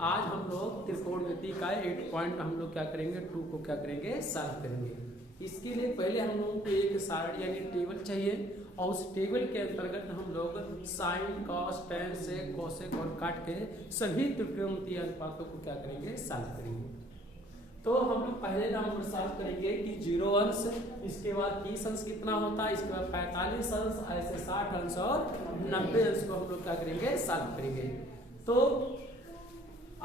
आज हम लोग त्रिकोणमिति का 8 पॉइंट हम लोग क्या करेंगे 2 को क्या करेंगे सॉल्व करेंगे। इसके लिए पहले हम लोगों को एक सारणी यानी टेबल चाहिए और उस टेबल के अंतर्गत हम लोग sine cos tan sec cosec और काट के सभी त्रिकोणमितीय अनुपातों को क्या करेंगे सॉल्व करेंगे। तो हम लोग पहले नंबर सॉल्व करेंगे कि 0 अंश, इसके बाद 30 अंश कितना होता है, इसके बाद 45 अंश, ऐसे 60 अंश और 90 अंश को हम लोग क्या करेंगे सॉल्व करेंगे। तो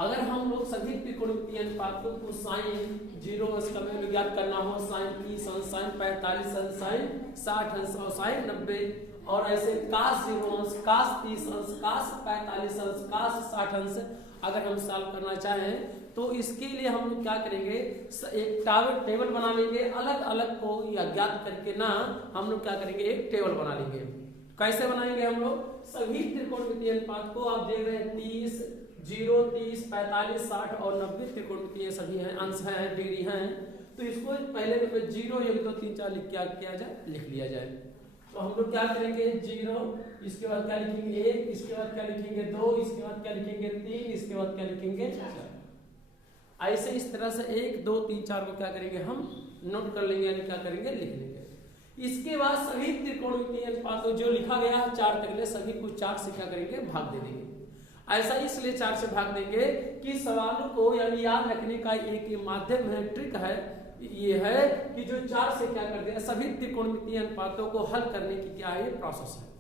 अगर हम लोग सभी त्रिकोणमितीय अनुपातों को साइन 0 अंश का वैल्यू ज्ञात करना हो, साइन 30 अंश, साइन 45 अंश, साइन 60 अंश और साइन 90 और ऐसे कास 0 अंश, कास 30 अंश, कास 45 अंश, कास 60 अंश अगर हम सॉल्व करना चाहें तो इसके लिए हम लोग क्या करेंगे एक टेबल बना लेंगे, अलग अलग को या ज्ञात करके ना हम लोग क्या करेंगे एक टेबल बना लेंगे। कैसे बनाएंगे हम लोग सभी त्रिकोणमितीय अनुपात को, आप देख रहे हैं 30 0 30 45 60 और 90 त्रिकोणमितीय सभी हैं, अंश हैं, डिग्री हैं। तो इसको पहले 0 1 2 3 4 लिख लिख लिया जाए। तो हम लोग क्या करेंगे 0, इसके बाद क्या लिखेंगे 1, इसके बाद क्या लिखेंगे 2, इसके बाद क्या लिखेंगे 3, इसके बाद क्या लिखेंगे 4। ऐसे इस तरह से 1 2 3 4 को क्या करेंगे हम नोट कर लेंगे यानी क्या करेंगे लिख लेंगे। इसके बाद सभी त्रिकोणमितीय अनुपातों जो लिखा गया है 4 तक ले सभी को 4 से क्या करेंगे भाग दे देंगे। ऐसा इसलिए 4 से भाग देंगे कि सवालों को यानी याद रखने का एक माध्यम है, ट्रिक है, ये है कि जो 4 से क्या कर दिया सभी त्रिकोणमितीय अनुपातों को हल करने की क्या है प्रोसेस है।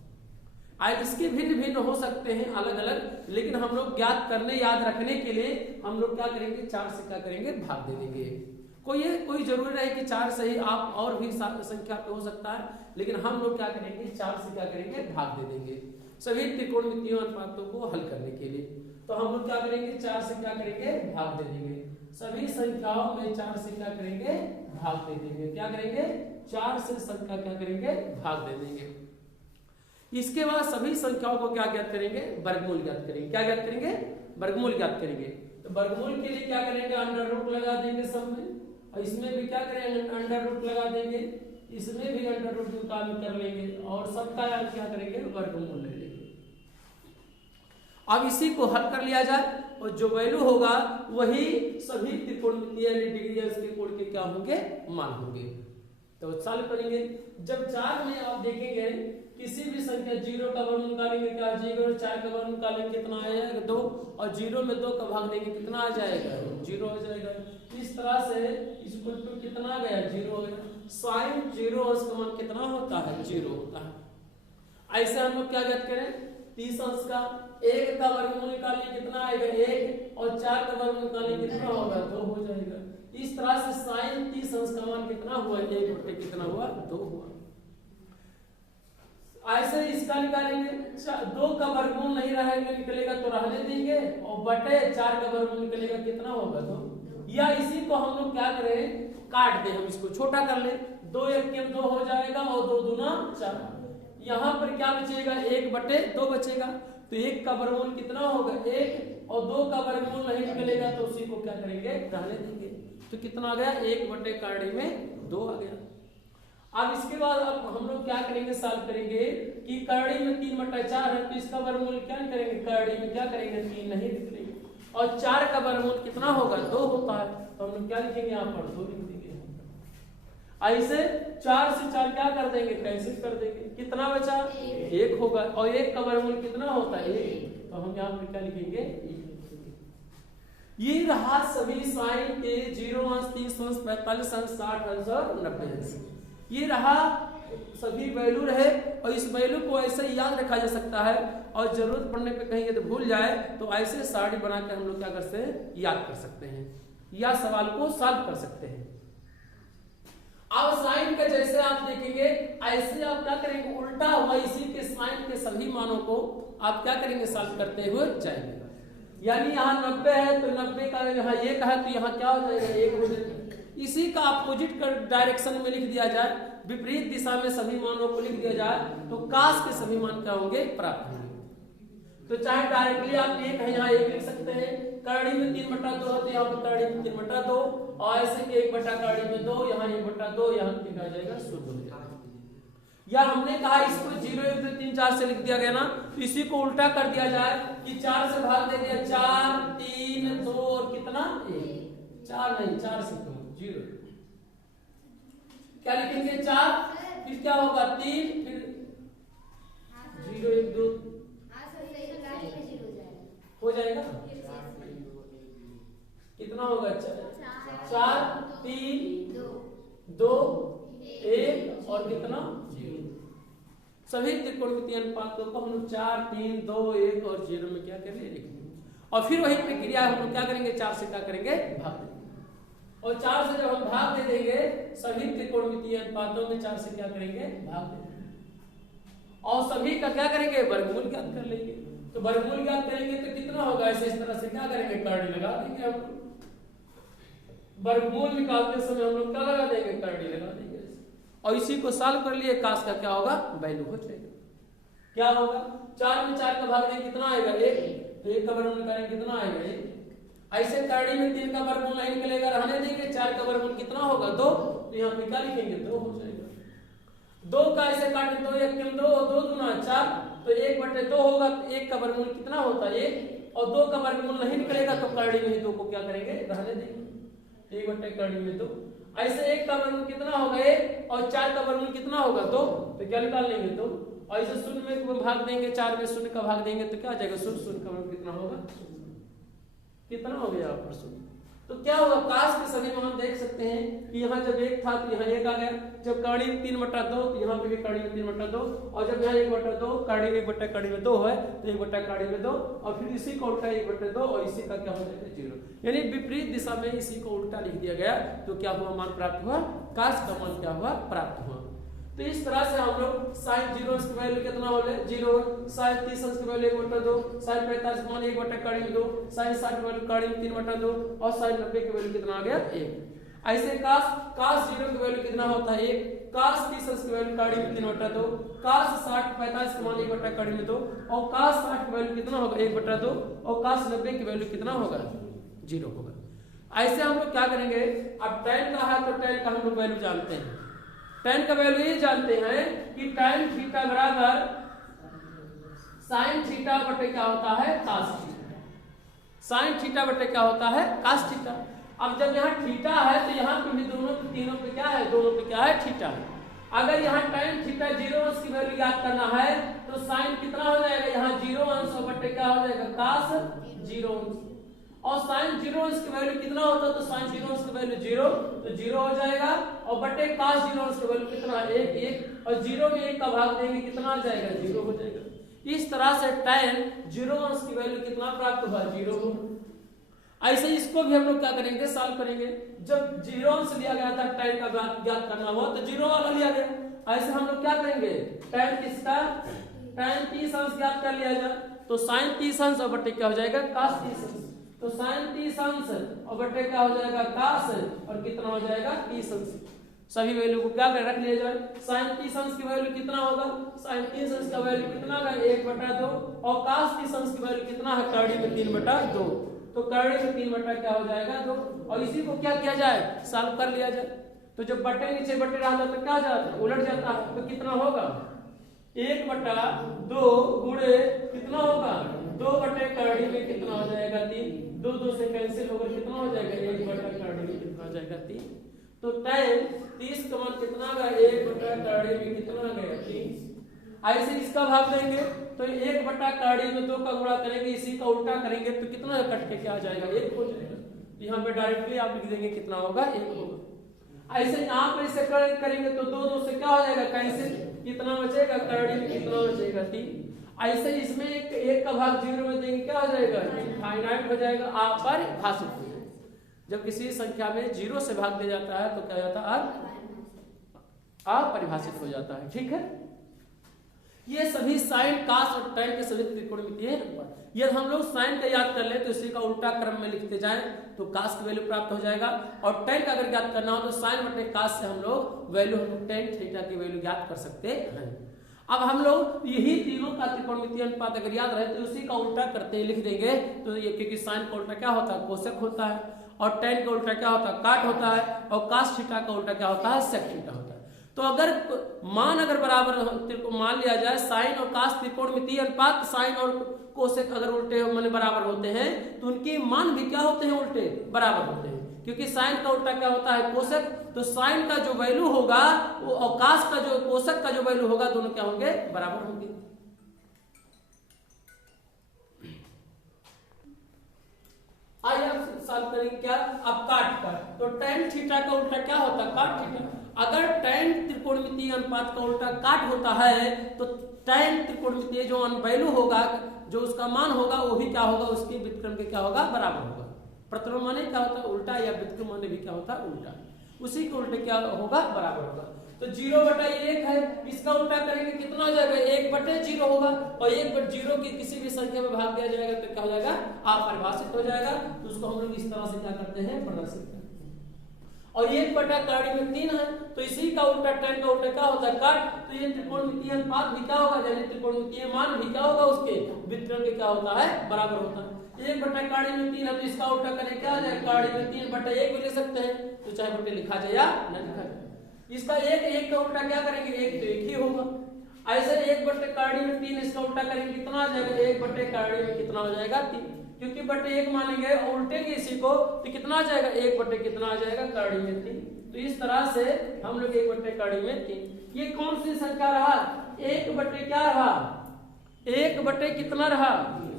आज इसके भिन्न भिन्न हो सकते हैं अलग अलग, लेकिन हम लोग ज्ञात करने याद रखने के लिए हम लोग क्या करेंगे 4 से क्या करेंगे भाग दे देंगे। कोई जरूरी नहीं कि 4 से ही आप और भी संख्या पे हो सकता है, लेकिन हम लोग क्या करेंगे 4 से क्या करेंगे भाग दे देंगे सभी त्रिकोणमितीय अनुपातों को हल करने के लिए। तो हम लोग क्या करेंगे 4 से क्या करेंगे भाग दे देंगे, सभी संख्याओं में 4 से क्या करेंगे भाग दे देंगे। क्या करेंगे 4 से संख्या क्या करेंगे भाग दे देंगे। इसके बाद सभी संख्याओं को क्या ज्ञात करेंगे वर्गमूल ज्ञात करेंगे। क्या ज्ञात करेंगे वर्गमूल ज्ञात करेंगे। तो वर्गमूल के लिए क्या करेंगे अंडर रूट लगा देंगे सब में, और इसमें भी क्या करेंगे अंडर रूट लगा देंगे, इसमें भी अंडर रूट मुताबिक कर लेंगे और सबका क्या करेंगे वर्गमूल ले लेंगे। अब इसी को हल कर लिया जाए और जो वैल्यू होगा वही सभी त्रिकोणमितीय डिग्री के कोण के क्या होंगे मान होंगे। तो सॉल्व करेंगे। जब 4 में आप देखेंगे किसी भी संख्या 0 का वर्गमूल निकालेंगे क्या 0 4 का वर्गमूल निकालेंगे कितना आ जाएगा 2, और 0 में 2 का भाग देंगे कितना आ जाएगा 0 हो जाएगा। इस तरह से इसको कितना गया 0 हो गया। साइन 0 अंश का मान कितना होता है 0 होता है। ऐसे हम लोग क्या ज्ञात करें 30 अंश का 1 का वर्गमूल निकालेंगे कितना आएगा 1, और 4 का वर्गमूल निकालेंगे कितना होगा 2 हो जाएगा। इस तरह से साइन 30 अंश का मान कितना हुआ 1 बटे कितना हुआ 2 हुआ। ऐसे इसका निकालेंगे 2 का वर्गमूल नहीं रहेगा निकलेगा तो रहने देंगे, और बटे 4 का वर्गमूल निकलेगा कितना होगा 2। या इसी को हम लोग क्या करें काट दें, हम इसको छोटा कर ले 2 1 के 2 हो जाएगा और 2 दूना 4। यहाँ पर क्या बचेगा 1 बटे 2 बचेगा। तो 1 का वर्गमूल कितना होगा 1, और 2 का वर्गमूल नहीं निकलेगा तो उसी को क्या करेंगे रहने देंगे। तो कितना आ गया 1 बटे करड़ी में 2 आ गया। अब इसके बाद अब हम लोग क्या करेंगे सॉल्व करेंगे कि करड़ी में 3 बटा 4 है तो इसका वर्गमूल क्या करेंगे करड़ी में क्या करेंगे 3 नहीं लिखेंगे, और 4 का वर्गमूल कितना होगा 2 होता है तो हम लोग क्या लिखेंगे यहाँ पर 2 लिख देंगे। ऐसे 4 से 4 क्या कर देंगे कैंसिल कर देंगे, कितना बचा 1 होगा, और 1 का वर्गमूल कितना होता है 1, तो हम यहाँ पर क्या लिखेंगे 1। ये रहा सभी साइन के 0 अंश 30 अंश 45 अंश 60 अंश और 90 अंश। ये रहा सभी वैल्यू रहे, और इस वैल्यू को ऐसे ही याद रखा जा सकता है, और जरूरत पड़ने पे कहीं यदि भूल जाए तो ऐसे सारणी बना के हम लोग क्या कर सकते हैं याद कर सकते हैं या सवाल को सॉल्व कर सकते हैं। अब साइन का जैसे आप देखेंगे ऐसे आप क्या करेंगे उल्टा हुआ इसी के साइन के सभी मानों को आप क्या करेंगे सॉल्व करते हुए जाएंगे। यानी यहाँ 90 है तो 90 का यहाँ 1 है तो यहाँ क्या हो जाएगा 1 हो जाएगा। इसी का अपोजिट कर डायरेक्शन में लिख दिया जाए, विपरीत दिशा में सभी मानों को लिख दिया जाए तो काश के सभी मान क्या होंगे प्राप्त होंगे। तो चाहे डायरेक्टली आप 1 है यहाँ 1 लिख सकते हैं, करड़ी में 3 बटा 2 है तो यहाँ पर करड़ी में 3 बटा 2, और ऐसे 1 बटा करड़ी में 2 यहाँ 1 बटा 2 यहाँ लिखा जाएगा शुद्ध हो जाएगा। या हमने कहा इसको 0 1 2 3 4 से लिख दिया गया ना, तो इसी को उल्टा कर दिया जाए कि 4 से भाग दे दिया, 4 3 2 और कितना 1, 4 नहीं 4 से कम 0, क्या लिखेंगे 4, फिर क्या होगा 3, फिर 0 1 2 हो जाएगा, कितना होगा 4 3 2 1 और कितना 0। सभी त्रिकोणमितीय अनुपातों को हम लोग 4 3 2 1 और 0 में क्या करेंगे लिखेंगे, और फिर वही प्रक्रिया हम लोग क्या करेंगे 4 से क्या करेंगे भाग देंगे, और 4 से जब हम भाग दे देंगे सभी त्रिकोणमितीय अनुपातों में 4 से क्या करेंगे भाग देंगे, और सभी का क्या करेंगे वर्गमूल ज्ञात कर लेंगे। तो वर्गमूल ज्ञात करेंगे तो कितना होगा, ऐसे इस तरह से क्या करेंगे करनी लगा देंगे, हम वर्गमूल निकालते समय हम लोग क्या लगा देंगे करनी लगा देंगे, और इसी को सॉल्व कर लिए काश का क्या होगा वैल्यू हो जाएगा, क्या होगा 4 में 4 का भाग देंगे कितना आएगा 1, तो 1 का वर्गमूल निकालेंगे कितना आएगा 1, ऐसे करनी में 3 का वर्गमूल नहीं निकलेगा रहने देंगे, 4 का वर्गमूल कितना होगा 2, तो यहाँ पे क्या लिखेंगे 2 हो जाएगा, 2 का ऐसे काटे 2 1 3 2 2 दूना 4, तो 1/2 होगा, तो 1 का वर्गमूल कितना होता है 1, और 2 का वर्गमूल नहीं निकलेगा तो करनी में 2 को क्या करेंगे रहने देंगे, 1 करनी में 2, ऐसे 1 का वर्गमूल कितना होगा 1 और 4 का वर्गमूल कितना होगा 2, तो क्या निकाल लेंगे 2, और ऐसे 0 में भाग देंगे 4 में 0 का भाग देंगे तो क्या आ जाएगा 0 0 का वर्गमूल कितना होगा, कितना हो गया यहाँ पर 0। तो क्या होगा काश के सभी मान देख सकते हैं कि यहाँ जब 1 था तो यहाँ 1 आ गया, जब कड़ी में 3/2 तो यहाँ पे भी कड़ी में 3/2, और जब यहाँ 1/2 कड़ी में 1/कड़ी में 2 है तो 1/कड़ी में 2, और फिर इसी को उल्टा 1/2 और इसी का क्या हो जाएगा 0, यानी विपरीत दिशा में इसी को उल्टा लिख दिया गया, तो क्या हुआ मान प्राप्त हुआ, काश का मान क्या हुआ प्राप्त हुआ। तो इस तरह से हम लोग sin 0 की वैल्यू कितना हो 0, sin 30 की वैल्यू 1/2, sin 45 मान 1/कड़ी में 2, sin 60 की वैल्यू कड़ी में 3/2, और sin 90 की वैल्यू कितना आ गया 1। ऐसे cos 0 की वैल्यू कितना होता है 1, cos 30 की वैल्यू कड़ी में 3/2, cos 60 45 मान 1/कड़ी में 2, और cos 60 की वैल्यू कितना होगा 1/2, और cos 90 की वैल्यू कितना होगा 0 होगा। ऐसे हम लोग क्या करेंगे, अब tan का है तो tan का हम लोग वैल्यू जानते हैं, tan का वैल्यू ये जानते हैं कि tan थीटा बराबर sin थीटा बटे क्या होता है cos थीटा, sin थीटा बटे क्या होता है cos थीटा। अब जब यहाँ थीटा है तो यहाँ पे भी दोनों पे तीनों पे क्या है, दोनों पे क्या है थीटा है। अगर यहाँ tan थीटा 0 अंश की वैल्यू याद करना है तो sin कितना हो जाएगा, यहाँ 0 अंश बटे क्या हो जाएगा cos 0 अंश, और sin 0 अंश की वैल्यू कितना होता है, तो sin 0 अंश की वैल्यू 0 तो 0 हो जाएगा, और बटे cos 0 अंश की वैल्यू कितना 1 1, और 0 में 1 का भाग देंगे कितना आ जाएगा 0 हो जाएगा। इस तरह से tan 0 अंश की वैल्यू कितना प्राप्त हुआ 0 हो। ऐसे इसको भी हम लोग क्या करेंगे सॉल्व करेंगे, जब 0 अंश लिया गया था tan का ज्ञात करना हुआ तो 0 वाला लिया गया, ऐसे हम लोग क्या करेंगे tan किसका tan 30 अंश ज्ञात कर लिया जाए, तो sin 30 अंश और बटे क्या हो जाएगा cos 30 अंश, तो sin 30 अंश और बटे क्या हो जाएगा cos, और कितना हो जाएगा 30 अंश। सभी वैल्यू को क्या रख लिया जाए, sin 30 अंश की वैल्यू कितना होगा, sin 30 अंश का वैल्यू कितना है 1/2, और cos 30 अंश की वैल्यू कितना है कड़ी में 3/2, तो कड़ी में 3 क्या हो जाएगा 2, और इसी को क्या किया जाए सॉल्व कर लिया जाए। तो जब बटे नीचे बटे रहता तो क्या जाता है उलट जाता है, तो कितना होगा 1/2 गुणे कितना होगा 2/कड़ी में कितना हो जाएगा 3, 2 2 से कैंसिल होकर कितना हो जाएगा 1/कड़ी में कितना हो जाएगा 3, तो tan 30 का मान कितना आ गया 1/कड़ी में कितना आ गया 3। ऐसे इसका भाग देंगे तो 1/कड़ी में 2 का गुणा करेंगे, इसी का उल्टा करेंगे तो कितना कट के क्या आ जाएगा 1 हो जाएगा, यहाँ पे डायरेक्टली आप लिख देंगे कितना होगा 1 होगा। ऐसे यहाँ पे इसे करेंगे तो 2 2 से क्या हो जाएगा कैंसिल, कितना बचेगा कड़ी में कितना बचेगा 3। ऐसे इसमें एक का भाग 0 में देंगे क्या हो जाएगा इनफाइनाइट हो जाएगा, अपरिभाषित हो जाएगा। जब किसी संख्या में 0 से भाग दिया जाता है तो क्या जाता है अपरिभाषित हो जाता है। ठीक है, ये सभी साइन cos और tan के सभी त्रिकोणमितीय अनुपात, यदि हम लोग साइन का याद कर ले तो इसी का उल्टा क्रम में लिखते जाएं तो cos की वैल्यू प्राप्त हो जाएगा, और tan का अगर ज्ञात करना हो तो साइन बटे cos से हम लोग वैल्यू tan थीटा की वैल्यू ज्ञात कर सकते हैं। अब हम लोग यही तीनों का त्रिकोणमितीय अनुपात अगर याद रहे तो उसी का उल्टा करते लिख देंगे, तो ये क्योंकि साइन का उल्टा क्या होता है कोसेक होता है, और tan का उल्टा क्या होता है काट होता है, और cos थीटा का उल्टा क्या होता है सेक थीटा होता है। तो अगर मान अगर बराबर मान लिया जाए साइन और कास त्रिकोणमितीय अनुपात साइन और कोसेक अगर उल्टे माने बराबर होते हैं तो उनके मान भी क्या होते हैं, उल्टे बराबर होते हैं, क्योंकि साइन का उल्टा क्या होता है, कोसेक। तो साइन का जो वैल्यू होगा वो और कास का जो कोसेक का जो वैल्यू होगा दोनों क्या होंगे, बराबर होंगे। आइए आप सॉल्व करेंगे क्या, अब काट का। तो tan थीटा का उल्टा क्या होता है, काट थीटा। अगर tan त्रिकोणमितीय अनुपात का उल्टा काट होता है तो tan त्रिकोणमितीय जो वैल्यू होगा, जो उसका मान होगा वो भी क्या होगा, उसके व्युत्क्रम के क्या होगा, बराबर होगा। प्रतिलोम माने क्या होता है, उल्टा, या व्युत्क्रम माने भी क्या होता है, उल्टा। उसी के उल्टे क्या होगा, बराबर होगा। तो 0/1 है, इसका उल्टा करेंगे कितना हो जाएगा, 1/0 होगा। और 1/0 की किसी भी संख्या में भाग दिया जाएगा तो क्या हो जाएगा, अपरिभाषित हो जाएगा। तो उसको हम लोग इस तरह से क्या करते हैं, प्रदर्शित करते हैं। और 1/3 है, तो इसी का उल्टा tan का उल्टा क्या होता है, काट। तो ये त्रिकोणमितीय अनुपात भी क्या होगा, यानी त्रिकोणमितीय मान भी क्या होगा, उसके व्युत्क्रम के क्या होता है, बराबर होता है। 1/3 है, तो इसका उल्टा करें क्या हो जाएगा, 3/1 भी ले सकते हैं, तो चाहे बटे लिखा जाए या न लिखा जाए। इसका 1 का उल्टा क्या करेंगे, 1 तो 1 ही होगा। ऐसे 1/3 इसका उल्टा करेंगे कितना आ जाएगा, 1/3 में कितना हो जाएगा, 3, क्योंकि बटे 1 मानेंगे और उल्टेंगे इसी को तो कितना आ जाएगा, 1 कितना आ जाएगा, कार्डी में 3। तो इस तरह से हम लोग 1/3 ये कौन सी संख्या रहा, 1 क्या रहा, 1 कितना रहा,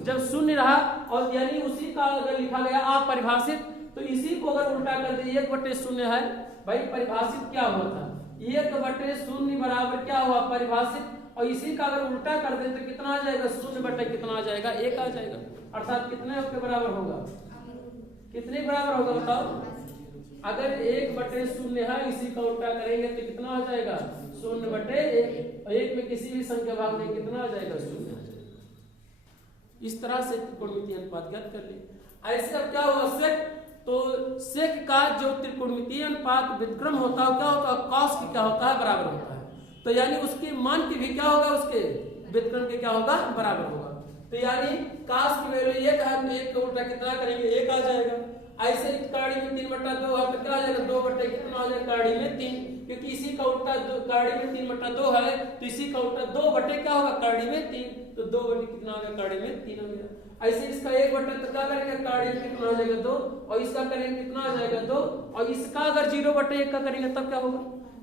जब शून्य रहा। और यानी उसी का अगर लिखा गया अपरिभाषित, तो इसी को अगर उल्टा कर दिए 1/0 है भाई, परिभाषित क्या हुआ था, 1/0 बराबर क्या हुआ, परिभाषित। और इसी का अगर उल्टा कर दें तो कितना आ जाएगा, 0 कितना आ जाएगा, 1 आ जाएगा। अर्थात कितने के बराबर होगा, कितने बराबर होगा बताओ। अगर 1/0 है, इसी का उल्टा करेंगे तो कितना हो जाएगा, 0/1। और 1 में किसी भी संख्या भाग देंगे कितना आ जाएगा, 0 आ जाएगा। इस तरह से त्रिकोणमितीय अनुपात ज्ञात कर ले। ऐसे अब क्या हुआ, सेक। तो सेक का जो त्रिकोणमितीय अनुपात व्युत्क्रम होता है क्या होता है, कॉस की क्या होता है, बराबर होता है। तो यानी उसके मान की भी क्या होगा, उसके व्युत्क्रम के क्या होगा, बराबर होगा। तो यानी कास की वैल्यू 1 है, तो 1 का उल्टा कितना करेंगे, 1 आ जाएगा। ऐसे कार्डी में 3/2 है, तो क्या आ जाएगा, 2 कितना आ जाएगा, कार्डी में 3, क्योंकि इसी का उल्टा कार्डी में 3/2 है, तो इसी का उल्टा 2 क्या होगा, कार्डी में 3। तो 2 कितना आ गया, कार्डी में 3 आ गया। ऐसे इसका 1 तो क्या करेंगे, कार्डी में कितना आ जाएगा, 2। और इसका करेंगे कितना आ जाएगा, 2। और इसका अगर 0/1 का करेंगे तब क्या होगा,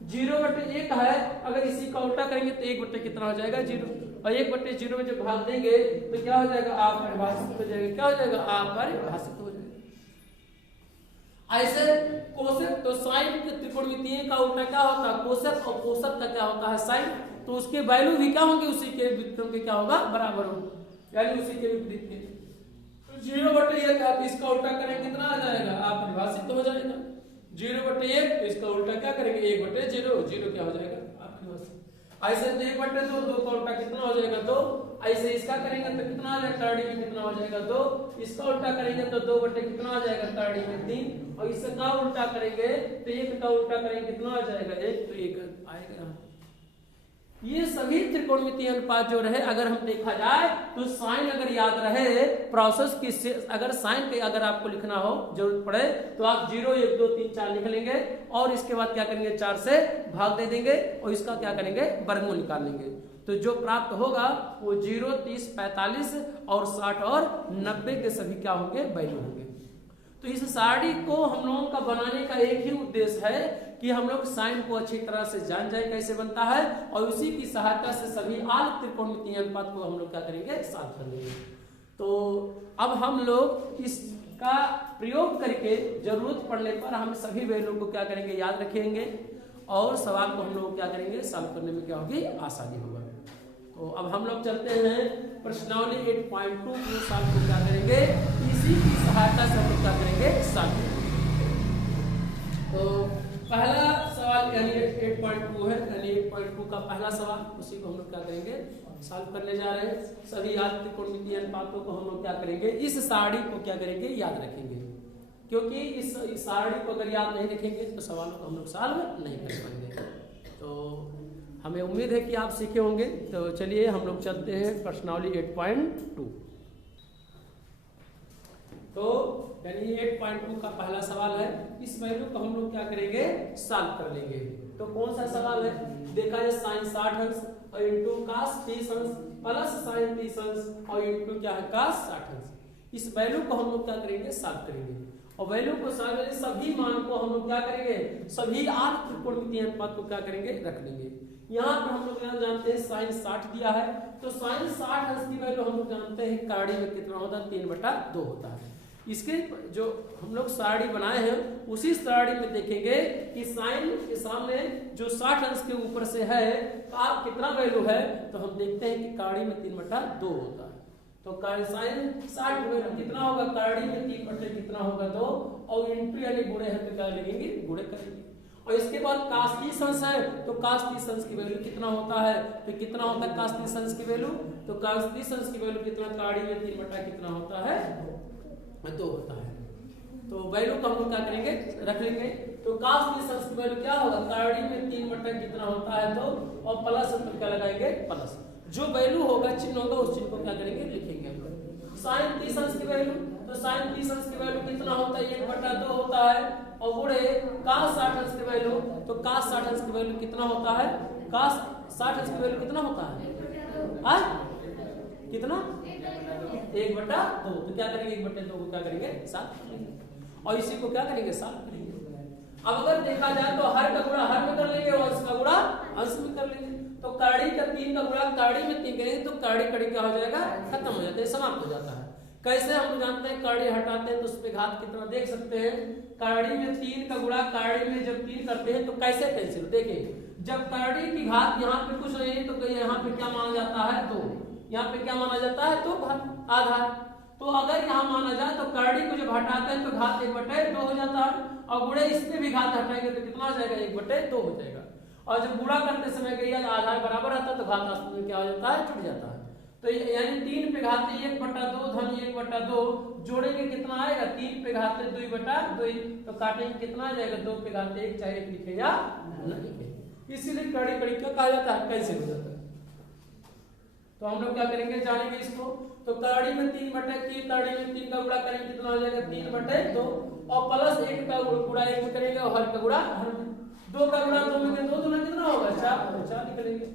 0/1 है, अगर इसी का उल्टा करेंगे तो 1 कितना हो जाएगा, 0। और 1/0 में जब भाग देंगे तो क्या हो जाएगा, अपरिभाषित हो जाएगा। क्या हो जाएगा, अपरिभाषित हो जाएगा। ऐसे कोसेक, तो साइन के त्रिकोणमितीय का उल्टा क्या होता है, कोसेक, और कोसेक का क्या होता है, साइन। तो उसके वैल्यू भी क्या होंगे, उसी के व्युत्क्रम के क्या होगा, बराबर होगा, यानी उसी के विपरीत के। तो 0/1 है, तो इसका उल्टा करेंगे कितना आ जाएगा, अपरिभाषित हो जाएगा। 0/1 तो इसका उल्टा क्या करेंगे, 1/0, 0 क्या हो जाएगा, अपरिभाषित। ऐसे 1/2, 2 का उल्टा कितना हो जाएगा, 2। ऐसे इसका करेंगे तो कितना आ जाएगा, कार्डी में कितना हो जाएगा, 2। इसका उल्टा करेंगे तो 2 कितना आ जाएगा, कार्डी में 3। और इसका उल्टा करेंगे तो 1 का उल्टा करेंगे कितना आ जाएगा, 1, तो 1 आएगा। ये सभी त्रिकोणमितीय अनुपात जो रहे, अगर हम देखा जाए तो साइन अगर याद रहे प्रोसेस की, अगर साइन के अगर आपको लिखना हो जरूरत पड़े तो आप 0, 1, 2, 3, 4 लिख लेंगे। और इसके बाद क्या करेंगे, 4 से भाग दे देंगे और इसका क्या करेंगे, वर्गमूल निकाल लेंगे। तो जो प्राप्त होगा वो 0, 30, 45 और 60 और 90 के सभी क्या होंगे, वैल्यू होंगे। तो इस सारणी को हम लोगों का बनाने का एक ही उद्देश्य है कि हम लोग साइन को अच्छी तरह से जान जाए कैसे बनता है, और उसी की सहायता से सभी आल त्रिकोणमितीय अनुपात को हम लोग क्या करेंगे, सॉल्व कर लेंगे। तो अब हम लोग इसका प्रयोग करके जरूरत पड़ने पर हम सभी वैल्यू को क्या करेंगे, याद रखेंगे, और सवाल को हम लोग क्या करेंगे, सॉल्व करने में क्या होगी, आसानी होगा। तो अब हम लोग चलते हैं प्रश्नावली 8.2 को सॉल्व को क्या करेंगे, इसी की सहायता से हम क्या करेंगे, सॉल्व करेंगे। तो पहला सवाल यानी 8.2 है, यानी 8.2 का पहला सवाल, उसी को हम लोग क्या करेंगे, सॉल्व करने जा रहे हैं। सभी याद त्रिकोणमितीय अनुपातों को हम लोग क्या करेंगे, इस सारणी को क्या करेंगे, याद रखेंगे, क्योंकि इस सारणी को अगर याद नहीं रखेंगे तो सवालों को हम लोग सॉल्व नहीं कर पाएंगे। तो हमें उम्मीद है कि आप सीखे होंगे। तो चलिए हम लोग चलते हैं प्रश्नावली 8.2। तो यानी 8.2 का पहला सवाल है। इस वैल्यू को हम लोग क्या करेंगे, सॉल्व कर लेंगे। तो कौन सा सवाल है, देखा जाए साइन 60 अंश और इंटू कास 30 अंश प्लस साइन 30 अंश और इंटू क्या है कास 60 अंश। इस वैल्यू को हम लोग क्या करेंगे, सॉल्व करेंगे। और वैल्यू को सॉल्व करके सभी मान को हम लोग क्या करेंगे, सभी 8 त्रिकोणमितीय अनुपात को क्या करेंगे, रख लेंगे। यहाँ पे हम लोग जानते हैं साइन 60 दिया है, तो साइन 60 अंश की वैल्यू हम लोग जानते हैं काड़ी में कितना होता है, 3/2 होता है। इसके जो हम लोग सारणी बनाए हैं उसी सारणी में देखेंगे कि साइन के सामने जो 60 अंश के ऊपर से है तो आप कितना वैल्यू है, तो हम देखते हैं कि काड़ी में 3/2 होता है। तो साइन 60 वैल्यू कितना होगा, काड़ी में 3 कितना होगा 2 और इंटू यानी गुणे है तो क्या लेंगे, गुणे करेंगे। और इसके बाद कास 30 अंश है, तो कास 30 अंश की वैल्यू कितना होता है, तो कितना होता है कास 30 अंश की वैल्यू, तो कास 30 अंश की वैल्यू कितना, काड़ी में 3 कितना होता है, 2 होता है। तो वैल्यू को हम लोग क्या करेंगे, रख लेंगे। तो कास 30 अंश की वैल्यू क्या होगा, काड़ी में 3 कितना होता है 2 और प्लस क्या लगाएंगे, प्लस। जो वैल्यू होगा चिन्ह होगा उस चिन्ह को क्या करेंगे, लिखेंगे हम लोग। साइन 30 अंश की वैल्यू, तो साइन 30 अंश की वैल्यू कितना होता है, 1/2 होता है और गुणे कास 60 अंश की वैल्यू, तो कास 60 अंश की वैल्यू कितना होता है, कास 60 अंश की वैल्यू कितना होता है, कितना 1/2। तो क्या करेंगे, 1/2 को क्या करेंगे, साफ करेंगे और इसी को क्या करेंगे, साफ करेंगे। अब अगर देखा जाए तो हर का गुणा हर में कर लेंगे और अंश का गुणा अंश में कर लेंगे। तो काड़ी का 3 का गुणा काड़ी में 3 करेंगे तो काड़ी कड़ी क्या हो जाएगा, खत्म हो जाता है, समाप्त हो जाता है। कैसे हम जानते हैं, काड़ी हटाते हैं तो उस पे घात कितना देख सकते हैं। काड़ी में 3 का गुणा काड़ी में जब 3 करते हैं तो कैसे कैंसिल, देखिए जब काड़ी की घात यहाँ पे कुछ नहीं है तो यहाँ पे क्या माना जाता है, 2। यहाँ पे क्या माना जाता है, 2 घात आधार। तो अगर यहाँ माना जाए तो काड़ी को जब हटाते हैं तो घात 1/2 हो जाता है और गुणे इसमें भी घात हटाएंगे तो कितना हो जाएगा, 1/2 हो जाएगा। और जब गुणा करते समय करिए आधार बराबर रहता है तो घात आपस में क्या हो जाता है, जुड़ जाता है। तो यानी 3 पे घात 1/2 धन 1/2 जोड़ेंगे कितना आएगा, 3 पे घात 2/2 तो काटेंगे कितना आ जाएगा, 2 पे घात 1 चाहे लिखे या न लिखे। इसीलिए कड़ी कड़ी क्या कहा जाता है, कैसे हो जाता है। तो हम लोग क्या करेंगे, जानेंगे इसको। तो काड़ी में 3/3, काड़ी में 3 का गुणा करेंगे कितना हो जाएगा, 3/2 और प्लस 1 का गुणा 1 में करेंगे और हर का गुणा हर में, 2 का गुणा 2 में, 2 दूना कितना होगा 4 निकलेंगे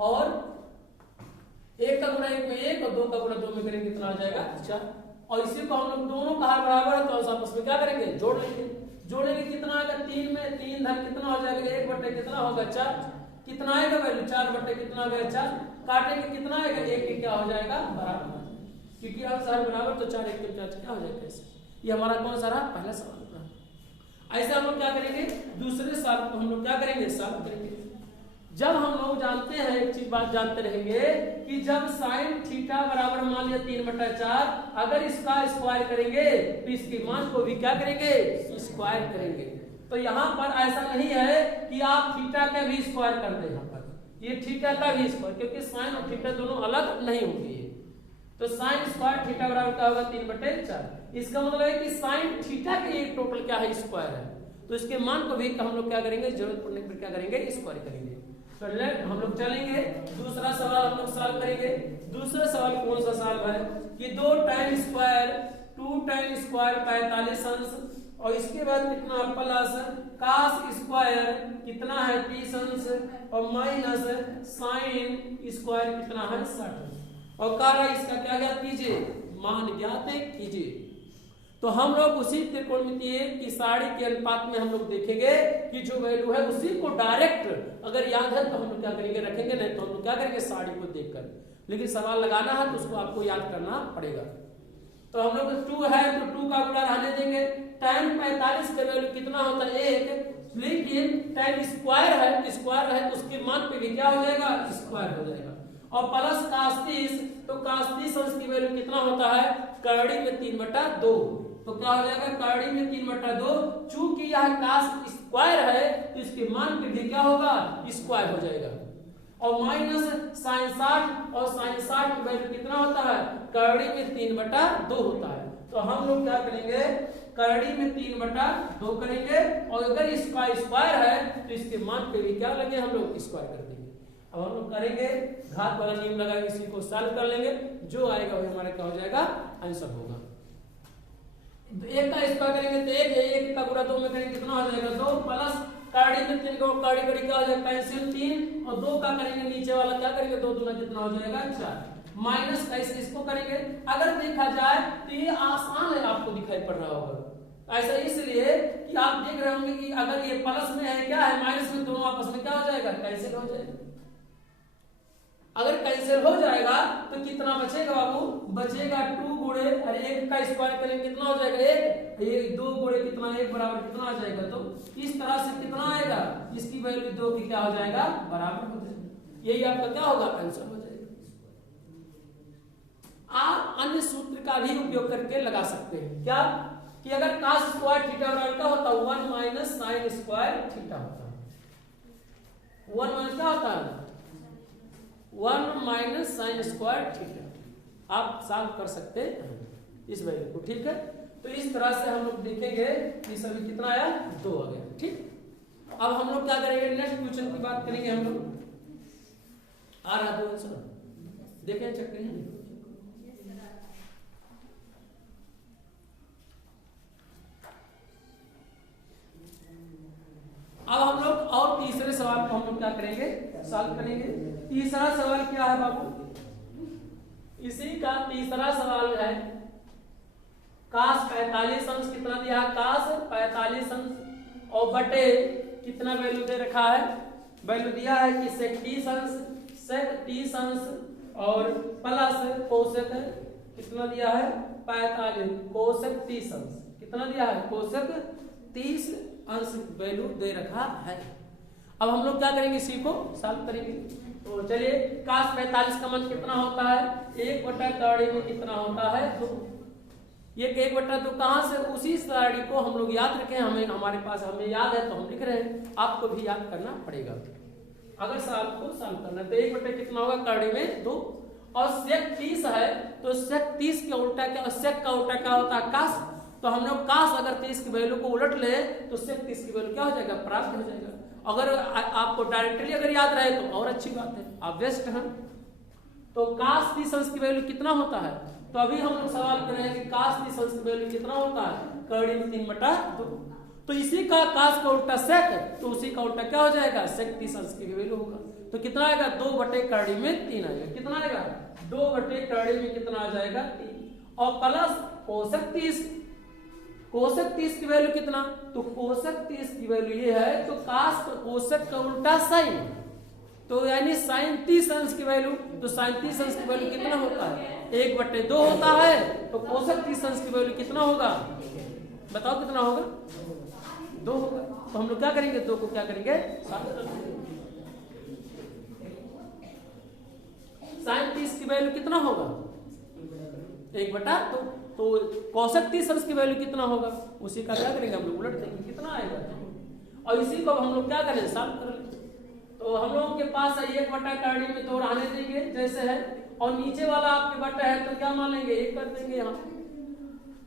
और 1 का गुणा 1 में 1 और 2 का गुणा 2 में करेंगे कितना आ जाएगा 4। और इसी को हम लोग दोनों का हर बराबर है तो आपस में क्या करेंगे, जोड़ लेंगे। जोड़ेंगे कितना आएगा, 3 में 3 धन कितना हो जाएगा, 1/, कितना होगा 4, कितना आएगा वैल्यू 4/, कितना आ गया 4, काटेंगे कितना आएगा 1 क्या हो जाएगा बराबर, क्योंकि हम हर बराबर तो 4 1 4 क्या हो जाएगा ऐसे। ये हमारा कौन सा रहा, पहला सवाल रहा। ऐसे हम लोग क्या करेंगे, दूसरे सवाल को हम लोग क्या करेंगे, सॉल्व करेंगे। जब हम लोग जानते हैं एक चीज बात जानते रहेंगे कि जब साइन थीटा बराबर मान लिया 3/4, अगर इसका स्क्वायर करेंगे तो इसके मान को भी क्या करेंगे, स्क्वायर करेंगे। तो यहाँ पर ऐसा नहीं है कि आप थीटा का भी स्क्वायर कर दें, यहाँ पर ये थीटा का भी स्क्वायर, क्योंकि साइन और थीटा दोनों अलग नहीं होंगे। तो साइन स्क्वायर थीटा बराबर क्या होगा 3/4। इसका मतलब है कि साइन थीटा के एक टोटल क्या है, स्क्वायर है। तो इसके मान को भी हम लोग क्या करेंगे, जरूरत पड़ने पर क्या करेंगे, स्क्वायर करेंगे। तो हम लोग चलेंगे दूसरा सवाल हम लोग सॉल्व करेंगे। दूसरा सवाल कौन सा सॉल्व है कि 2 टाइम स्क्वायर 45 अंश और इसके बाद कितना प्लस कास स्क्वायर कितना है 30 अंश और माइनस साइन स्क्वायर कितना है 60 और कार्य इसका क्या ज्ञात कीजिए, मान ज्ञात कीजिए। तो हम लोग उसी त्रिकोणमितीय की सारणी के अनुपात में हम लोग देखेंगे कि जो वैल्यू है उसी को डायरेक्ट अगर याद है तो हम लोग क्या करेंगे, रखेंगे, नहीं तो हम लोग क्या करेंगे सारणी को देखकर। लेकिन सवाल लगाना है तो उसको आपको याद करना पड़ेगा। तो हम लोग 2 है तो 2 का गुणा रहने देंगे। tan 45 का वैल्यू कितना होता है 1, लेकिन tan स्क्वायर है तो उसके मान पे भी क्या हो जाएगा, स्क्वायर हो जाएगा। और प्लस कास 30, तो कास 30 अंश की वैल्यू कितना होता है, करड़ी में 3/2 तो क्या हो जाएगा, करड़ी में 3/2। चूंकि यह कास स्क्वायर है तो इसके मान पे भी क्या होगा, स्क्वायर हो जाएगा। और माइनस साइन 60 और साइन 60 की वैल्यू कितना होता है, करड़ी में 3/2 होता है। तो हम लोग क्या करेंगे, करड़ी में 3/2 करेंगे और अगर इसका स्क्वायर है तो इसके मान पे भी क्या लगे, हम लोग स्क्वायर कर देंगे। अब हम लोग करेंगे घात वाला नियम लगाएंगे, इसी को सॉल्व कर लेंगे, जो आएगा वो हमारा क्या हो जाएगा, आंसर होगा। एक का स्क्वायर करेंगे तो एक का गुणा 2 में करेंगे कितना हो जाएगा 2 प्लस काड़ी में 3 को काड़ी कड़ी क्या हो जाएगा कैंसिल 3 और 2 का करेंगे नीचे वाला क्या करेंगे 2 दूना कितना हो जाएगा 4 माइनस का इसको करेंगे। अगर देखा जाए तो ये आसान है, आपको दिखाई पड़ रहा होगा ऐसा इसलिए कि आप देख रहे होंगे कि अगर ये प्लस में है क्या है माइनस में, दोनों आपस में क्या हो जाएगा कैंसिल हो जाएगा। अगर कैंसिल हो जाएगा तो कितना बचेगा बाबू, बचेगा 2 गुणे और 1 का स्क्वायर करेंगे कितना हो जाएगा 1, ये 2 गुणे कितना 1 बराबर कितना आ जाएगा, तो इस तरह से कितना आएगा, इसकी वैल्यू 2 की क्या हो जाएगा बराबर हो जाएगा। यही आपका क्या होगा आंसर हो जाएगा। आप अन्य सूत्र का भी उपयोग करके लगा सकते हैं क्या, कि अगर cos स्क्वायर थीटा बराबर क्या होता है 1 माइनस साइन स्क्वायर थीटा होता है, 1 माइनस क्या होता है 1 माइनस साइन स्क्वायर थीटा, आप सॉल्व कर सकते हैं इस वैल्यू को। ठीक है, तो इस तरह से हम लोग देखेंगे कि सभी कितना आया 2 आ गया। ठीक, अब हम लोग क्या करेंगे नेक्स्ट क्वेश्चन की बात करेंगे हम लोग। आ रहा 2 आंसर देखें चेक करें। अब हम लोग और तीसरे सवाल को हम लोग क्या करेंगे सॉल्व करेंगे। तीसरा सवाल क्या है बाबू, इसी का तीसरा सवाल है cos 45 अंश कितना दिया है, cos 45 अंश और बटे कितना वैल्यू दे रखा है, वैल्यू दिया है कि sec 30 अंश, sec 30 अंश और प्लस कोसेक कितना दिया है 45, कोसेक 30 अंश कितना दिया है, कोसेक 30 अंश वैल्यू दे रखा है। अब हम लोग क्या करेंगे इसी को सॉल्व करेंगे। तो चलिए cos 45 का मान कितना होता है 1/3 में कितना होता है 2, ये 1/2 कहां से, उसी साड़ी को हम लोग याद रखें, हमें हमारे पास हमें याद है तो हम लिख रहे हैं, आपको भी याद करना पड़ेगा अगर सवाल को सॉल्व करना है। तो 1/2 कितना होगा कड़ी में 2 और sec 30 है तो sec 30 के उल्टा क्या, sec का उल्टा क्या होता है cos, तो हम लोग cos अगर 30 की वैल्यू को उलट ले तो sec 30 की वैल्यू क्या हो जाएगा प्राप्त हो जाएगा। अगर आपको डायरेक्टली अगर याद रहे तो और अच्छी बात है, आप बेस्ट हैं। तो cos 30 अंश की वैल्यू कितना होता है, तो अभी हम लोग सवाल कर रहे हैं कि cos 30 अंश की वैल्यू कितना होता है कड़ी में 3/2, तो इसी का cos का उल्टा sec, तो उसी का उल्टा क्या हो जाएगा sec 30 अंश की वैल्यू होगा, तो कितना आएगा 2/कड़ी में 3 आएगा, कितना आएगा 2/कड़ी में कितना आ जाएगा 3 और प्लस कोसेक 30, कोसेक 30 की वैल्यू कितना, तो कोसेक 30 की वैल्यू ये है तो cos कोसेक का उल्टा साइन, तो यानी साइन 30 अंश की वैल्यू, तो साइन 30 अंश की वैल्यू कितना होता है 1/2 होता है, तो कोसेक 30 अंश की वैल्यू कितना होगा बताओ कितना होगा 2 होगा। तो हम लोग क्या करेंगे 2 को क्या करेंगे साइन 30 की वैल्यू कितना होगा 1/2, तो कोसेक 30 अंश की वैल्यू कितना होगा, उसी का क्या करेंगे हम लोग उलट देंगे कितना आएगा, और इसी को हम लोग क्या करें सॉल्व कर लें। तो हम लोगों के पास 1/कड़ी में 2 रहने देंगे जैसे है, और नीचे वाला आपके बटा है तो क्या मान लेंगे 1 कर देंगे यहाँ,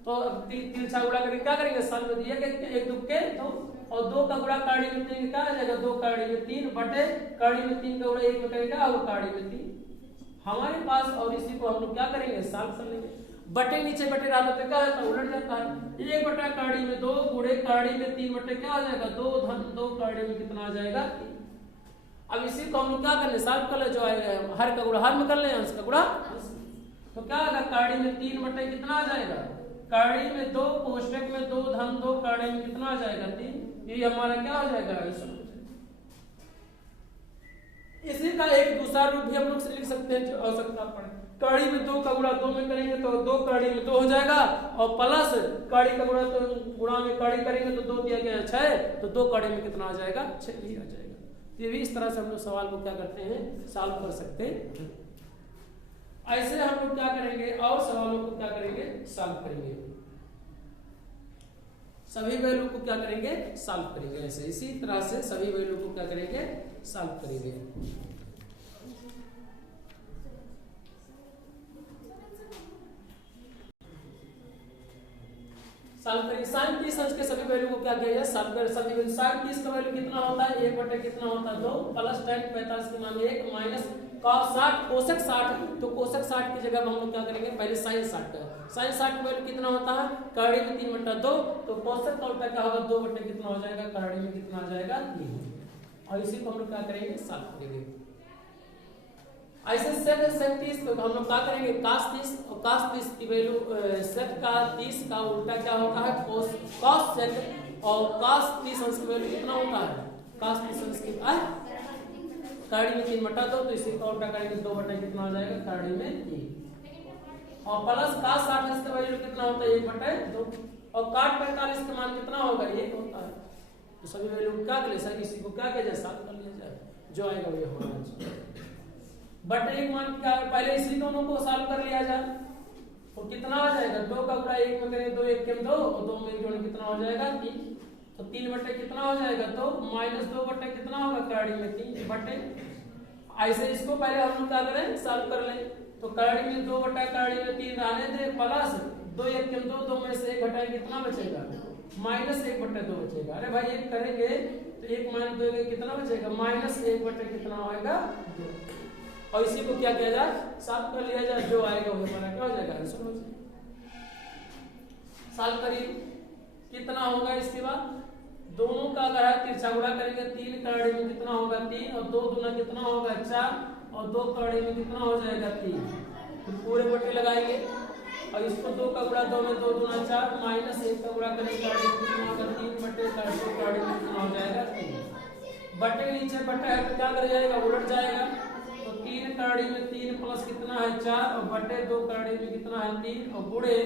तो 3 गुणा करके क्या करेंगे सॉल्व कर दिया कि 1 2 के 2 और 2 का गुणा कड़ी में 3 क्या आ जाएगा 2 कड़ी में 3 बटे कड़ी में 3 का गुणा 1 में करेगा वो कड़ी में 3 हमारे पास, और इसी को हम लोग क्या करेंगे सॉल्व कर लेंगे। बटे नीचे बटे रहा तो क्या होता है उलट जाता है, 1/कड़ी में 2 गुणे कड़ी में 3 बटे क्या आ जाएगा 2 धन 2 कड़ी में कितना आ जाएगा 3। अब इसी को हम लोग क्या कर ले सॉल्व कर ले, जो आएगा हर का गुणा हर में कर ले अंश का गुणा, तो क्या आएगा कड़ी में 3 बटे कितना आ जाएगा कड़ी में 2 कोष्टक में 2 धन 2 कड़ी में कितना आ जाएगा 3, ये हमारा क्या हो जाएगा आंसर। इसी का एक दूसरा रूप भी हम लोग लिख सकते हैं जो आवश्यकता पड़े, कड़ी में 2 का गुणा 2 में करेंगे तो 2 कड़ी में 2 हो जाएगा, और प्लस कड़ी का गुणा तो गुणा में कड़ी करेंगे तो 2 दिया गया 6, तो 2 कड़ी में कितना आ जाएगा 6 ही आ जाएगा। तो ये भी इस तरह से हम लोग सवाल को क्या करते हैं सॉल्व कर सकते हैं। ऐसे हम लोग क्या करेंगे और सवालों को क्या करेंगे सॉल्व करेंगे, सभी वैल्यू को क्या करेंगे सॉल्व करेंगे, ऐसे इसी तरह से सभी वैल्यू को क्या करेंगे सॉल्व करेंगे। सॉल्व करेंगे साइन 30 अंश के सभी वैल्यू को क्या किया जाए सॉल्व करें। सभी वैल्यू साइन 30 का वैल्यू कितना होता है 1/कितना होता है 2 प्लस tan 45 के मान 1 माइनस cos 60 कोसेक 60, तो कोसेक 60 की जगह हम लोग क्या करेंगे, पहले साइन 60 का, साइन 60 का वैल्यू कितना होता है, कड़ी में 3/2, तो कोसेक का उल्टा क्या होगा, 2 बटे कितना हो जाएगा, कड़ी में कितना आ जाएगा 3, और इसी को हम लोग क्या करेंगे, सॉल्व करेंगे। ऐसे सेक 30 तो हम लोग क्या करेंगे, cos 30, और cos 30 की वैल्यू सेक का 30 का उल्टा क्या होता है, cos सेक, और cos 30 अंश की वैल्यू कितना होता है, cos 30 अंश की कड़ी में 3/2, तो इसी का उल्टा करेंगे 2 बटे कितना हो जाएगा, कड़ी में 3, और प्लस cos 60 अंश का वैल्यू कितना होता है, 1/2, और cot 45 का मान कितना होगा, 1 होता है। तो सभी वैल्यू क्या कर ले सर, इसी को क्या किया जाए, सॉल्व कर लिया जाए, जो आएगा वो होना चाहिए। बट एक मान क्या, पहले इसी दोनों को सॉल्व कर लिया जाए, तो कितना आ जाएगा, 2 का गुणा 1 में करेंगे, 2 1 के 2, और 2 में 1 जोड़ेंगे कितना हो जाएगा 3, तो 3 बटे कितना हो जाएगा, तो -2 बटे कितना होगा, कड़ी में 3 बटे, ऐसे इसको पहले हम लोग क्या करें, सॉल्व कर लें, तो कड़ी में 2 बटा कड़ी में 3 रहने दे, प्लस 2 1 के 2, 2 में से 1 घटाएं कितना बचेगा, -1/2 बचेगा। अरे भाई 1 करेंगे तो 1 - 2 कितना बचेगा, -1 बटे कितना होगा 2, और इसी को क्या किया जाए, सॉल्व कर लिया जाए, जो आएगा वो हमारा क्या हो जाएगा, आंसर हो जाएगा। सॉल्व करिए, कितना होगा, इसके बाद दोनों का अगर है तिरछा गुणा करेंगे, 3 कड़ी में कितना होगा 3, और 2 दूना कितना होगा 4, और 2 कड़ी में कितना हो जाएगा 3, फिर पूरे बटे लगाएंगे, और इसको 2 का गुणा 2 में 2 दूना 4, -1 का गुणा करेंगे, कड़ी में कितना होगा 3 बटे कड़ी में कितना हो जाएगा 3, बटे नीचे बटे है तो क्या कर जाएगा, उलट जाएगा, 3 कड़ी में 3 प्लस कितना है 4, और बटे 2 कड़ी में कितना है 3, और गुणे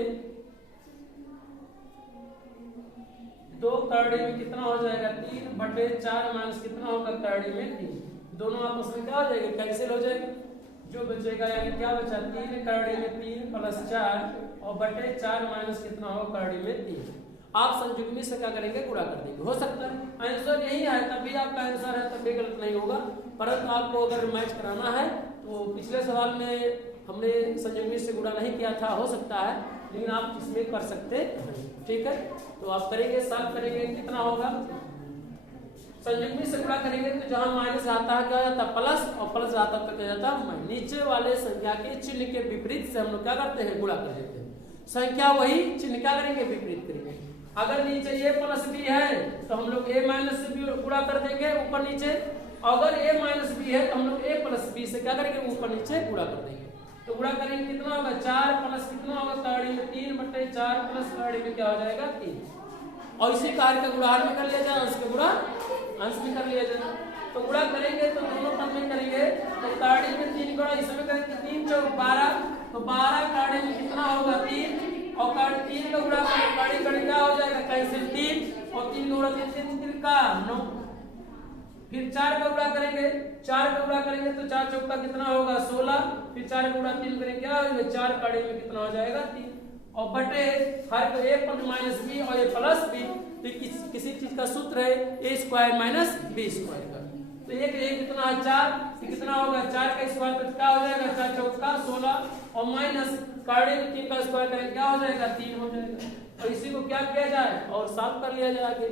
2 कड़ी में कितना हो जाएगा 3 बटे 4 माइनस कितना होगा कड़ी में 3, दोनों आपस में क्या हो जाएगा, कैंसिल हो जाएगा, जो बचेगा यानी क्या बचा, 3 कड़ी में 3 प्लस 4, और बटे 4 माइनस कितना होगा कड़ी में 3, आप संयुग्मी से क्या करेंगे, गुणा कर देंगे। हो सकता है आंसर यही है, तब भी आपका आंसर है, तब भी गलत नहीं होगा, परंतु आपको अगर मैच कराना है तो पिछले सवाल में हमने संयुग्मी से गुणा नहीं किया था, हो सकता है, लेकिन आप इसमें कर सकते हैं, ठीक है। तो आप करेंगे, सॉल्व करेंगे, कितना होगा, संयुग्मी से गुणा करेंगे तो जहां माइनस आता है क्या जाता है प्लस, और प्लस आता है तो क्या जाता है, नीचे वाले संख्या के चिन्ह के विपरीत से हम लोग क्या करते हैं, गुणा कर देते हैं, संख्या वही, चिन्ह क्या करेंगे, विपरीत करेंगे। अगर नीचे a प्लस b है तो हम लोग a माइनस से गुणा कर देंगे ऊपर नीचे, अगर a माइनस b है तो हम लोग a प्लस b से क्या करेंगे, ऊपर नीचे गुणा कर देंगे, तो गुणा करेंगे कितना होगा, 4 प्लस कितना होगा कड़ी में 3 बटे 4 प्लस कड़ी में क्या हो जाएगा 3, और इसी कार्य का गुणा में कर लिया जाए, अंश का गुणा अंश में कर लिया जाए, तो गुणा करेंगे तो दोनों पद में करेंगे, तो कड़ी में 3 गुणा इसमें करेंगे 3 × 4 12, तो 12 कड़ी में कितना होगा 3, और 3 का गुणा कड़ी कड़ी क्या हो जाएगा, कैंसिल 3, और 3 का गुणा 3 का 9, फिर 4 का गुणा करेंगे, 4 का गुणा करेंगे तो 4 चौका कितना होगा 16, फिर 4 का गुणा 3 करेंगे क्या होगा, 4 कड़ी में कितना हो जाएगा 3, और बटे हर को a पर माइनस b और a प्लस b, तो किसी चीज का सूत्र है a square minus b square का, तो एक कितना है 4, कितना होगा 4 का स्क्वायर तो क्या हो जाएगा 4 चौका 16, और माइनस कड़ी में 3 का स्क्वायर करेंगे क्या हो जाएगा 3 हो जाएगा, और इसी को क्या किया जाए, और सॉल्व कर लिया जाए आगे।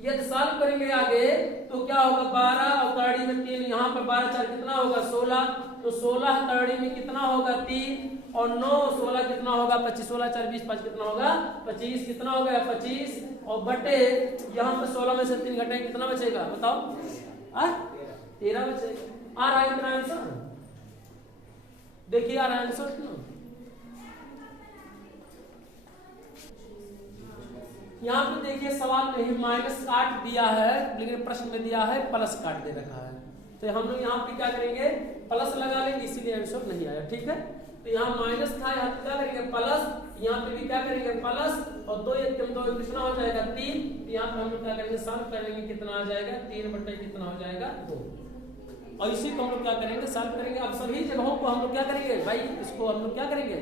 यदि सॉल्व करेंगे आगे तो क्या होगा, 12 और कड़ी में 3, यहाँ पर 12 4 कितना होगा 16, तो 16 कड़ी में कितना होगा 3, और 9 16 कितना होगा 25, 16 4 20 5 कितना होगा 25, कितना हो गया 25, और बटे यहाँ पर 16 में से 3 घटाएं कितना बचेगा, बताओ 13 बचेगा। आ रहा है इतना आंसर, देखिए आ रहा है आंसर कितना, यहाँ पे देखिए सवाल में ही -8 दिया है, लेकिन प्रश्न में दिया है +8 दे रखा है, तो हम लोग यहाँ पे क्या करेंगे, प्लस लगा लेंगे, इसीलिए आंसर नहीं आया, ठीक है। तो यहाँ माइनस था, यहाँ पे क्या करेंगे प्लस, यहाँ पे भी क्या करेंगे प्लस, और 2 1 2 कितना हो जाएगा 3, तो यहाँ पे हम लोग क्या करेंगे सॉल्व करेंगे, कितना आ जाएगा 3 बटे कितना हो जाएगा 2, और इसी को हम लोग क्या करेंगे सॉल्व करेंगे। अब सभी जगहों को हम लोग क्या करेंगे भाई, इसको हम लोग क्या करेंगे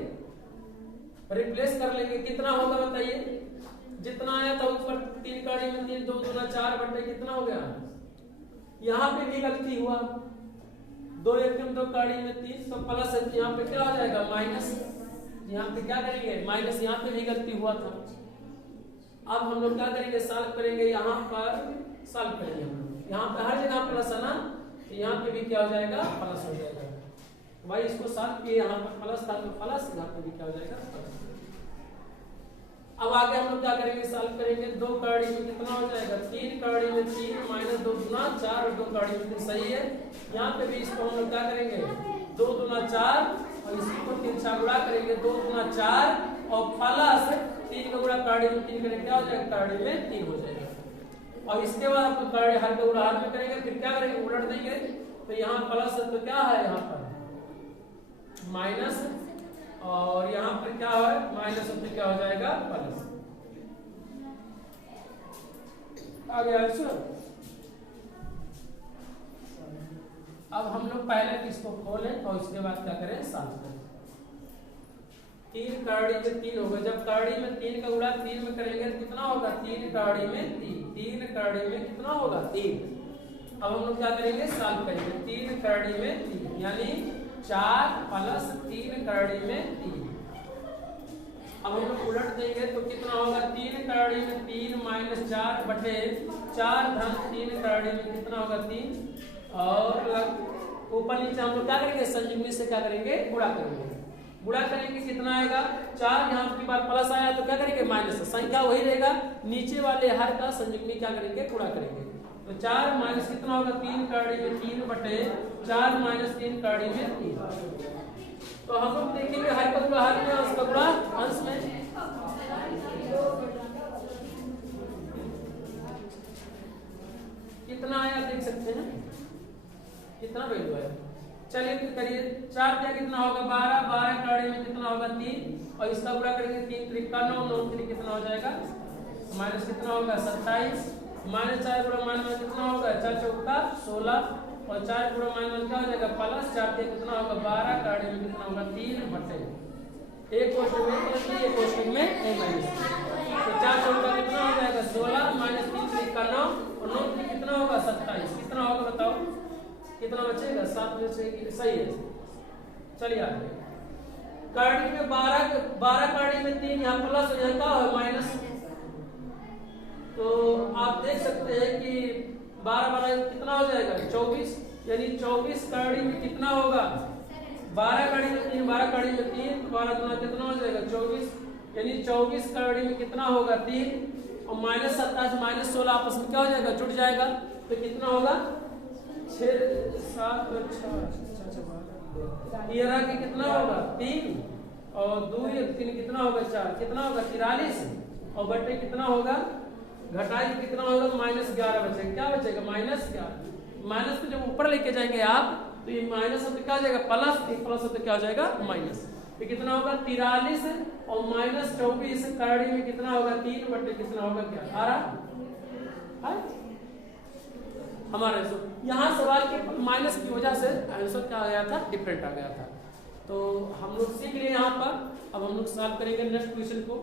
रिप्लेस कर लेंगे, कितना होगा बताइए, जितना आया था ऊपर 3 कड़ी में 3 2 दूना 4 बटे कितना हो गया, यहाँ पे भी गलती हुआ, 2 1 2 कड़ी में 3, तो प्लस यहाँ पे क्या हो जाएगा माइनस, यहाँ पे क्या करेंगे माइनस, यहाँ पे भी गलती हुआ था। अब हम लोग क्या करेंगे सॉल्व करेंगे, यहाँ पर सॉल्व करेंगे हम लोग, यहाँ पे हर जगह प्लस है ना, तो यहाँ पे भी क्या हो जाएगा, प्लस हो जाएगा। भाई इसको सॉल्व किए, यहाँ पर प्लस था तो प्लस, यहाँ पे भी क्या हो जाएगा, प्लस। अब आगे हम लोग क्या करेंगे, सॉल्व करेंगे। 2 कड़ी में कितना हो जाएगा, 3 कड़ी में 3 माइनस 2 गुना 4 और 2 कड़ी में 3, सही है। यहाँ पे भी इसको हम लोग क्या करेंगे, 2 दूना 4 और इसी को 3 से गुणा करेंगे, 2 दूना 4 और प्लस 3 का गुणा कड़ी में 3 करेंगे, क्या हो जाएगा, कड़ी में 3 हो जाएगा। और इसके बाद आपको कड़ी हर का गुणा हर में करेंगे, फिर क्या करेंगे, उलट देंगे। तो यहाँ प्लस है तो क्या है, यहाँ पर माइनस, और यहाँ पर क्या है, माइनस होते क्या हो जाएगा, प्लस। आ गया आंसर। अब हम लोग पहले इसको खोलें और इसके बाद क्या करें, सॉल्व करें। 3 कड़ी में 3 होगा, जब कड़ी में 3 का गुणा 3 में करेंगे तो कितना होगा, 3 कड़ी में 3, 3 कड़ी में कितना होगा, 3। अब हम लोग क्या करेंगे, सॉल्व करेंगे। 3 कड़ी में 3 यानी 4 प्लस 3 कड़ी में 3। अब हम लोग उलट देंगे तो कितना होगा, 3 कड़ी में 3 माइनस 4 बटे 4 धन 3 कड़ी में कितना होगा, 3। और ऊपर नीचे हम लोग क्या करेंगे, संयुग्मी से क्या करेंगे, गुणा करेंगे। गुणा करेंगे कितना आएगा, 4 यहाँ की बार प्लस आया तो क्या करेंगे, माइनस, संख्या वही रहेगा, नीचे वाले हर का संयुग्मी क्या करेंगे, गुणा करेंगे। तो 4 माइनस कितना होगा, 3 कड़ी में 3 बटे 4 माइनस 3 कड़ी में 3। तो हम लोग देखेंगे हर का गुणा हर में, अंश का गुणा अंश में। कितना आया देख सकते हैं, कितना वैल्यू आया। चलिए तो करिए, 4 क्या कितना होगा, 12, 12 कड़ी में कितना होगा, 3 और इसका गुणा करेंगे, 3 3 का 9, 9 3 कितना हो जाएगा, माइनस कितना होगा, 27, माइनस 4 गुणा माइनस कितना होगा, 4 चौका 16 और 4 गुणा माइनस क्या हो जाएगा, प्लस 4 के कितना होगा, 12 कड़ी में कितना होगा, 3 बटे एक क्वेश्चन में प्लस नहीं, एक क्वेश्चन में ए माइनस। तो 4 चौका कितना हो जाएगा, 16 माइनस 3 3 का 9 और 9 3 कितना होगा, 27। कितना होगा बताओ, कितना बचेगा, 7 में से, सही है। चलिए आगे, कड़ी में 12 कड़ी में 3, यहाँ प्लस और यहाँ क्या है, माइनस। तो आप देख सकते हैं कि 12 12 कितना हो जाएगा, 24, यानी 24 कड़ी में कितना होगा, 12 कड़ी में 3, 12 कड़ी में 3 तो 12 गुना कितना हो जाएगा, 24, यानी 24 कड़ी में कितना होगा, 3 और माइनस 27 माइनस 16 आपस में क्या हो जाएगा, जुड़ जाएगा। तो कितना होगा, 6 7 ये रहा कि कितना होगा, 3 और 2 3 कितना होगा, 4 कितना होगा, 43 और बटे कितना होगा, घटाई कितना होगा, -11 बचेगा। क्या बचेगा, -11। माइनस को जब ऊपर लेके जाएंगे आप तो ये माइनस होते क्या हो जाएगा, प्लस, प्लस होते क्या हो जाएगा, माइनस। तो कितना होगा, 43 और माइनस 24 कड़ी में कितना होगा, 3 बटे कितना होगा, क्या 18। हमारा यहाँ सवाल के माइनस की वजह से आंसर क्या आ गया था, डिफरेंट आ गया था। तो हम लोग सीख लिए यहाँ पर। अब हम लोग सॉल्व करेंगे नेक्स्ट क्वेश्चन को।